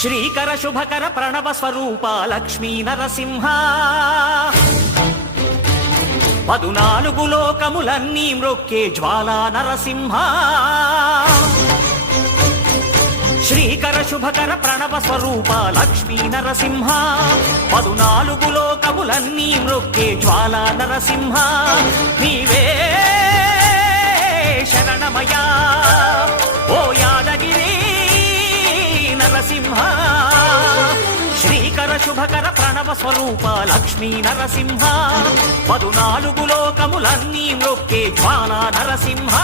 శ్రీకర శుభకర ప్రణవ స్వరూప లక్ష్మీ నరసింహ 14 లోకములన్నీ మ్రొక్కే జ్వాలా నరసింహ శ్రీకర శుభకర ప్రణవ స్వరూప లక్ష్మీ నరసింహ 14 లోకములన్నీ మ్రొక్కే జ్వాలా నరసింహ నీవే శరణమయా ఓ యాదగిరి నరసింహ శ్రీకర శుభకర ప్రణవ స్వరూప లక్ష్మీ నరసింహ 14 లోకములన్నీ మ్రొక్కే జ్వాలా నరసింహ